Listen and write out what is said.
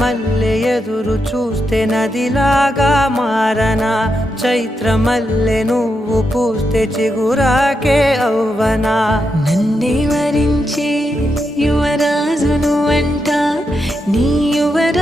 మల్లె ఎదురు చూస్తే నదిలాగా మారనా, చైత్రమల్లె నువ్వు పూస్తే చిగురాకే అవ్వనా. నన్నే వరించే యువరాజును అంట నీ యువ